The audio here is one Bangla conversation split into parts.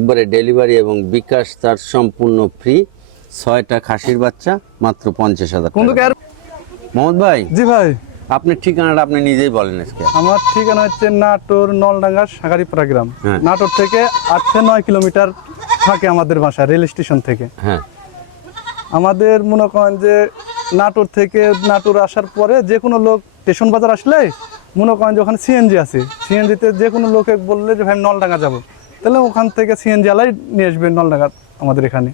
একবারে ডেলিভারি এবং বিকাশ তার সম্পূর্ণ ফ্রি। ছয়টা খাসির বাচ্চা মাত্র পঞ্চাশ হাজার। মোহাম্মদ ভাই? জি ভাই। আপনার ঠিকানাটা আপনি নিজেই বলেন আজকে। আমার ঠিকানা হচ্ছে নাটোর নলডাঙ্গা সাগারিপাড়া গ্রাম। হ্যাঁ। নাটোর থেকে আট থেকে নয় কিলোমিটার থাকে আমাদের বাসা রেল স্টেশন থেকে। হ্যাঁ। আমাদের মনে করেন যে নাটোর থেকে নাটোর আসার পরে যে কোনো লোক স্টেশন বাজার আসলে মনে করেন যে ওখানে সিএনজি আছে। সিএনজিতে যে কোনো লোকে বললে যে ভাই নলডাঙ্গা যাব। তাহলে ওখান থেকে সিএনজি আলাই নিয়ে আসবে নলডাঙ্গা আমাদের এখানে।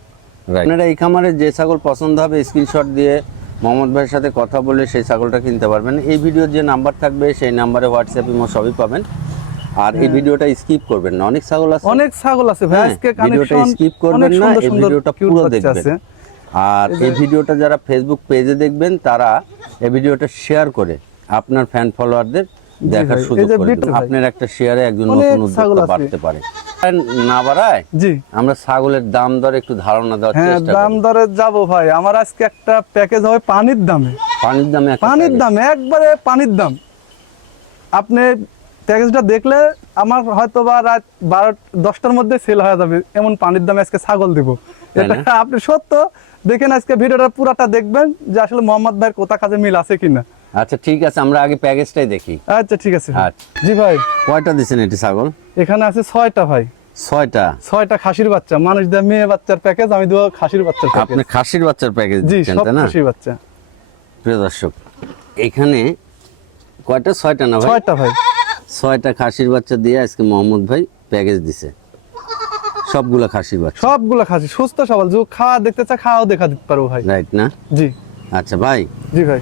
আপনারা এই খামারে যে ছাগল পছন্দ হবে স্ক্রিনশট দিয়ে মোহাম্মদ ভাইয়ের সাথে কথা বলে সেই ছাগলটা কিনতে পারবেন। এই ভিডিওর যে নাম্বার থাকবে সেই নাম্বারে হোয়াটসঅ্যাপ ইমো সবই পাবেন। আর এই ভিডিওটা স্কিপ করবেন না। অনেক ছাগল আছে। অনেক ছাগল আছে ভাই। হ্যাঁ, আজকে ভিডিওটা কানেকশন স্কিপ করবেন না সুন্দর এই ভিডিওটা পুরো দেখবেন। আর এই ভিডিওটা যারা ফেসবুক পেজে দেখবেন তারা এই ভিডিওটা শেয়ার করে আপনার ফ্যান ফলোয়ারদের দেখার সুযোগ করে। আপনার একটা শেয়ারে একজন নতুন ছাগল উদ্যোক্তা বাড়তে পারে। না বাড়ায় জি। আমরা ছাগলের দাম দর একটু ধারণা দেওয়ার হ্যাঁ চেষ্টা দাম দরে যাব ভাই। আমার আজকে একটা প্যাকেজ হবে পানির দামে। পানির দামে পানির। দাম একবারে পানির দাম। আপনি প্যাকেজটা দেখলে আমার হয়তো বা রাত বারো দশটার মধ্যে সেল হয়ে যাবে। এমন পানির দামে আজকে ছাগল দিব। এটা আপনি সত্য। দেখেন আজকে ভিডিওটা পুরাটা দেখবেন যে আসলে মোহাম্মদ ভাইয়ের কোথা কাজে মিল আছে কিনা। আচ্ছা ঠিক আছে আমরা আগে প্যাকেজটাই দেখি। আচ্ছা ঠিক আছে। আচ্ছা। জি ভাই। কয়টা দিচ্ছেন এটি ছাগল? এখানে আছে ছয়টা ভাই। ছয়টা? ছয়টা খাসির বাচ্চা। মানুষ দেয় মেয়ে বাচ্চার প্যাকেজ আমি দেবো খাসির বাচ্চার প্যাকেজ আপনি খাসির বাচ্চার প্যাকেজ দিচ্ছেন তাই না? খাসির বাচ্চা। প্রিয় দর্শক এখানে কয়টা? ছয়টা না ভাই? ছয়টা ভাই। ছয়টা খাসির বাচ্চা দিয়ে আজকে মোহাম্মদ ভাই প্যাকেজ দিছে। সবগুলা খাসির বাচ্চা। সবগুলা খাসি। সুস্থ সবল। যে খাওয়া দেখতে চায় খাওয়াও দেখা দিতে পারব ভাই। রাইট না? জি। আচ্ছা ভাই। জি ভাই।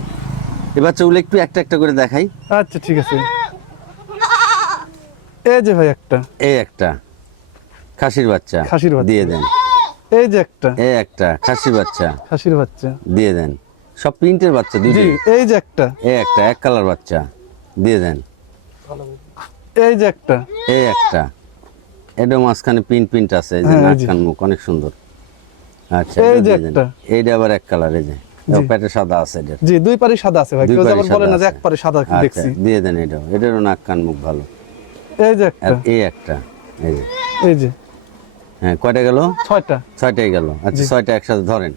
এই বাচ্চাগুলো একটু একটা একটা করে দেখাই। আচ্ছা ঠিক আছে। এই যে ভাই একটা। এই একটা। খাসির বাচ্চা। খাসির বাচ্চা। দিয়ে দেন। এই যে একটা। এই একটা। খাসির বাচ্চা। খাসির বাচ্চা। দিয়ে দেন। সব প্রিন্টের বাচ্চা দুইটাই এই যে একটা। এই একটা এক কালার বাচ্চা। দিয়ে দেন। এই যে একটা। এই একটা। এটা মাঝখানে প্রিন্ট প্রিন্ট আছে। এই যে হ্যাঁ, নাক মুখ অনেক সুন্দর। আচ্ছা এই যে একটা। এইটা আবার এক কালার এই যে। পেটে সাদা আছে এটা জি দুই পারি সাদা আছে ভাই। কেউ পাড়ই বলে না যে এক পারি সাদা আচ্ছা দেখছি। দিয়ে দেন এটাও এটারও নাক কান মুখ ভালো। এই যে একটা। এই একটা। এই যে। এই যে। হ্যাঁ কয়টা গেল? ছয়টা। ছয়টাই গেল। আচ্ছা ছয়টা একসাথে ধরেন।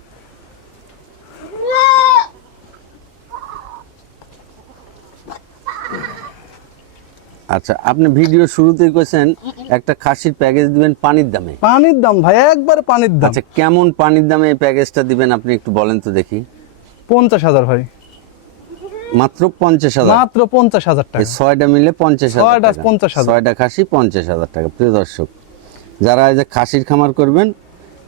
আচ্ছা আপনি ভিডিও শুরুতেই কইছেন একটা খাসির প্যাকেজ দিবেন পানির দামে। পানির দাম ভাই একবারে পানির দাম। আচ্ছা কেমন পানির দামে এই প্যাকেজটা দিবেন আপনি একটু বলেন তো দেখি। পঞ্চাশ হাজার ভাই। মাত্র পঞ্চাশ হাজার? মাত্র পঞ্চাশ হাজার টাকা। ছয়টা মিলে পঞ্চাশ হাজার টাকা। 50,000 ছয়টা খাসি পঞ্চাশ হাজার টাকা। প্রিয় দর্শক যারা এই যে খাসির খামার করবেন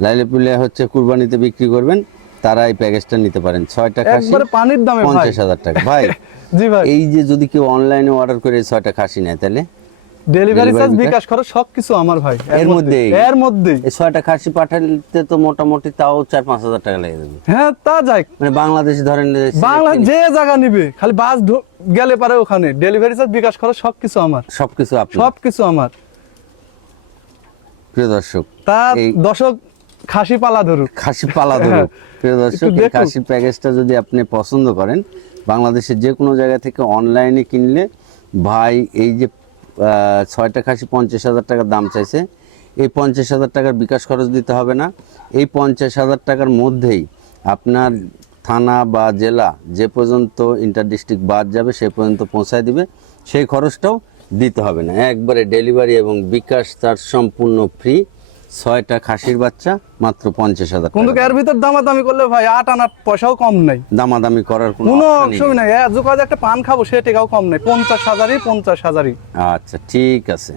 লাইলে পুলে হচ্ছে কুরবানিতে বিক্রি করবেন তারা এই প্যাকেজটা নিতে পারেন। ছয়টা খাসি পানির দামে পঞ্চাশ হাজার টাকা। ভাই জি ভাই। এই যে যদি কেউ অনলাইনে অর্ডার করে ছয়টা খাসি নেয় তাহলে? ডেলিভারি চার্জ বিকাশ খরচ সব কিছু আমার ভাই। এর মধ্যেই? এর মধ্যেই। এই ছয়টা খাসি তো মোটামুটি তাও চার পাঁচ হাজার টাকা লেগে যাবে। হ্যাঁ তা যাই। মানে বাংলাদেশে ধরেন যে জায়গা নিবে খালি বাস গেলে পারে ওখানে। ডেলিভারি চার্জ বিকাশ খরচ সবকিছু আমার। সবকিছু আপনার সবকিছু আমার। প্রিয় দর্শক তা দশক খাসি পালা ধরুক। খাসি পালা ধরুক। হ্যাঁ। প্রিয় দর্শক এই। খাসির প্যাকেজটা যদি আপনি পছন্দ করেন বাংলাদেশের যে কোনো জায়গা থেকে অনলাইনে কিনলে ভাই এই যে ছয়টা খাসি পঞ্চাশ হাজার টাকার দাম চাইছে। এই পঞ্চাশ হাজার টাকার বিকাশ খরচ দিতে হবে না। এই পঞ্চাশ হাজার টাকার মধ্যেই আপনার থানা বা জেলা যে পর্যন্ত ইন্টার ডিস্ট্রিক্ট বাদ যাবে, সে পর্যন্ত পৌঁছায় দিবে। সেই খরচটাও দিতে হবে না। একবারে ডেলিভারি এবং বিকাশ তার সম্পূর্ণ ফ্রি ছয়টা খাসির বাচ্চা মাত্র পঞ্চাশ হাজার কিন্তু এর ভিতর দামাদামি করলে ভাই আট আনার পয়সাও কম নেই। দামাদামি করার কোনো অপশন নাই। যোগাযোগ একটা পান খাব সে টেকাও কম নাই। পঞ্চাশ হাজারই পঞ্চাশ হাজারই। আচ্ছা ঠিক আছে।